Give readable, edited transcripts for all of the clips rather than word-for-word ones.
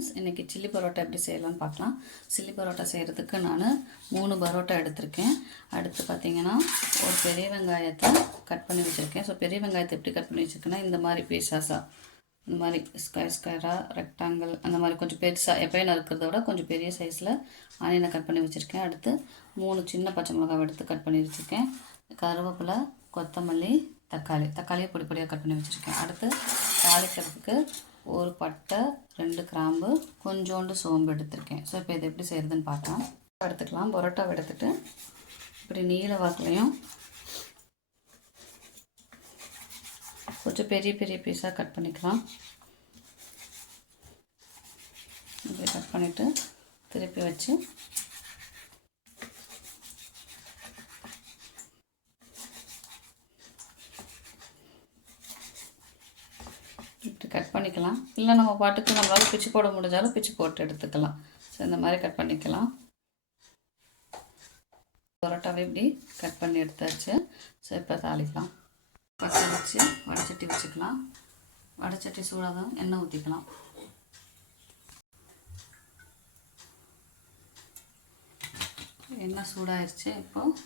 Friends, இன்றைக்கி chilli parotta எப்படி செய்யலாம்னு பார்க்கலாம். சில்லி பரோட்டா செய்கிறதுக்கு நான் 3 பரோட்டா எடுத்திருக்கேன். அடுத்து பார்த்திங்கன்னா ஒரு பெரிய வெங்காயத்தை கட் பண்ணி வச்சுருக்கேன். ஸோ பெரிய வெங்காயத்தை எப்படி கட் பண்ணி வச்சுருக்கேன்னா, இந்த மாதிரி பீஸாஸாக, இந்த மாதிரி ஸ்கொயராக ரெக்டாங்கிள் அந்த மாதிரி கொஞ்சம் பெருசாக எப்பயும் இருக்கிறத விட கொஞ்சம் பெரிய சைஸில் ஆனியனை கட் பண்ணி வச்சுருக்கேன். அடுத்து 3 சின்ன பச்சை மிளகாய் எடுத்து கட் பண்ணி வச்சுருக்கேன். கருவேப்பிலை, கொத்தமல்லி, தக்காளியை பொடி பொடியாக கட் பண்ணி வச்சுருக்கேன். அடுத்து தாளிக்கிறதுக்கு ஒரு பட்டை, 2 கிராம்பு, கொஞ்சோண்டு சோம்பு எடுத்திருக்கேன். ஸோ இப்போ இதை எப்படி செய்கிறதுன்னு பார்க்கலாம். எடுத்துக்கலாம். பரோட்டாவை எடுத்துகிட்டு இப்படி நீல வாக்குலையும் கொஞ்சம் பெரிய பெரிய பீஸாக கட் பண்ணிக்கலாம். இப்படி கட் பண்ணிவிட்டு திருப்பி வச்சு இப்படி கட் பண்ணிக்கலாம். இல்லை நம்ம பாட்டுக்கு நம்மளால் பிச்சு போட முடிஞ்சாலும் பிச்சு போட்டு எடுத்துக்கலாம். ஸோ இந்த மாதிரி கட் பண்ணிக்கலாம். பரோட்டாவை இப்படி கட் பண்ணி எடுத்தாச்சு. ஸோ இப்போ தாளிக்கலாம். பச்சை வச்சு வடைச்சட்டி வச்சுக்கலாம். வடைச்சட்டி சூடாக எண்ணெய் ஊற்றிக்கலாம். எண்ணெய் சூடாயிருச்சு. இப்போது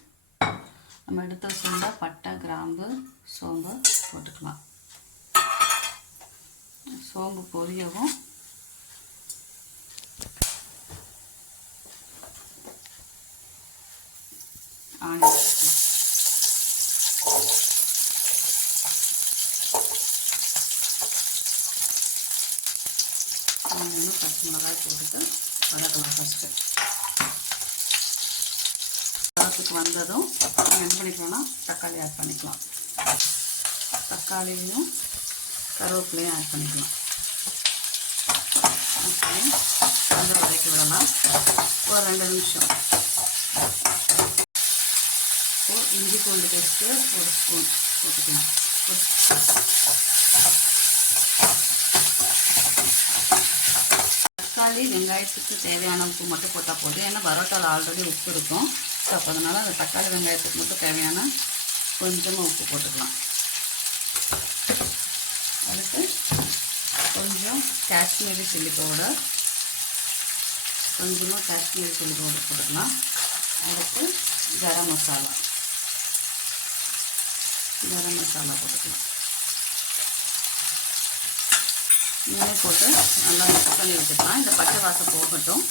நம்ம எடுத்து வச்சுருந்தா பட்டை, கிராம்பு, சோம்பு போட்டுக்கலாம். சோம்பு பொரியவும் ஆனியன் பச்சை மிளகாய் போட்டுட்டு வதக்கலாம். ஃபஸ்ட்டு வதத்துக்கு வந்ததும் என்ன பண்ணிக்கலாம்னா தக்காளி ஆட் பண்ணிக்கலாம். தக்காளியும் கருவேப்பிலையும் ஆட் பண்ணிக்கலாம். ஓகே, கொஞ்சம் வதக்கி விடலாம். ஒரு 2 நிமிஷம். இஞ்சி பூண்டு பேஸ்ட்டு 1 ஸ்பூன் போட்டுக்கலாம். தக்காளி வெங்காயத்துக்கு தேவையான உப்பு மட்டும் போட்டால் போதும். ஏன்னா பரோட்டாவில் ஆல்ரெடி உப்பு இருக்கும். ஸோ அப்போ அதனால் அந்த தக்காளி வெங்காயத்துக்கு மட்டும் தேவையான கொஞ்சமாக உப்பு போட்டுக்கலாம். அடுத்து கொஞ்சம் காஷ்மீரி சில்லி பவுடர், கொஞ்சமாக காஷ்மீரி சில்லி பவுடர் போட்டுக்கலாம். அடுத்து கரம் மசாலா போட்டுக்கலாம். இனிமே போட்டு நல்லா மிக்ஸ் பண்ணி வச்சுக்கலாம். இந்த பச்சை வாசம் போகட்டும்.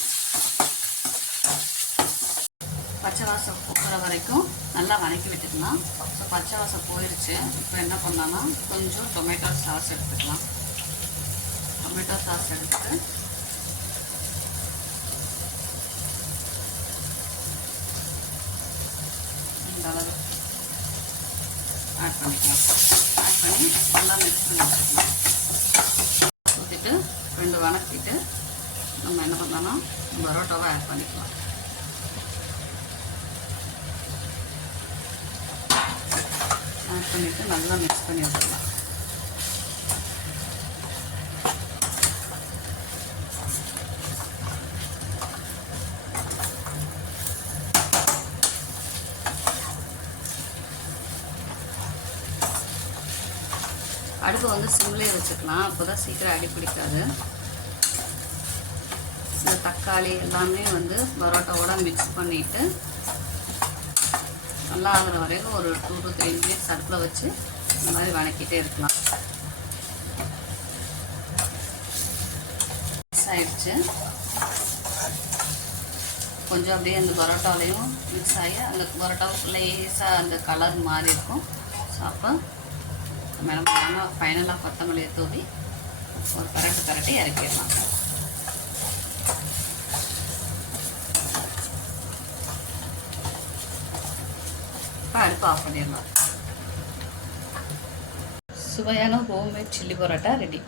பச்சை வாசம் போகிற வரைக்கும் நல்லா வதக்கி விட்டுக்கலாம். ஸோ பச்சை வாசம் போயிடுச்சு. இப்போ என்ன பண்ணலாம்னா கொஞ்சம் டொமேட்டோ சாஸ் எடுத்துக்கலாம். டொமேட்டோ சாஸ் எடுத்துட்டு இந்த அளவு ஆட் பண்ணிக்கலாம். ஆட் பண்ணி நல்லா மிக்ஸ் பண்ணி வச்சுக்கலாம். ஊற்றிட்டு 2 வதக்கிட்டு நம்ம என்ன பண்ணலாம்னா பரோட்டாவை ஆட் பண்ணிக்கலாம். ஆட் பண்ணிவிட்டு நல்லா மிக்ஸ் பண்ணி வச்சுக்கலாம். அடுப்பு வந்து சிம்லேயே வச்சுக்கலாம். அப்போ தான் சீக்கிரம் அடி பிடிக்காது. இந்த தக்காளி எல்லாமே வந்து பரோட்டாவோட மிக்ஸ் பண்ணிவிட்டு நல்லா ஆகிற வரைக்கும் ஒரு 2 to 3 மினிட்ஸ் அடுப்பில் வச்சு இந்த மாதிரி வதக்கிட்டே இருக்கலாம். மிக்ஸ் ஆகிடுச்சு. கொஞ்சம் அப்படியே அந்த பரோட்டாவிலையும் மிக்ஸ் ஆகி அந்த பரோட்டாவுக்கு லேசாக அந்த கலர் மாறி இருக்கும். ஸோ அப்போ மேலே ஃபைனலாக கொத்தமல்லியை தூவி ஒரு பரட்டி இறக்கிடலாம். இப்போ அடுப்பு ஆஃப் பண்ணிடலாம். சுவையான ஹோம்மேட் சில்லி பரோட்டா ரெடி.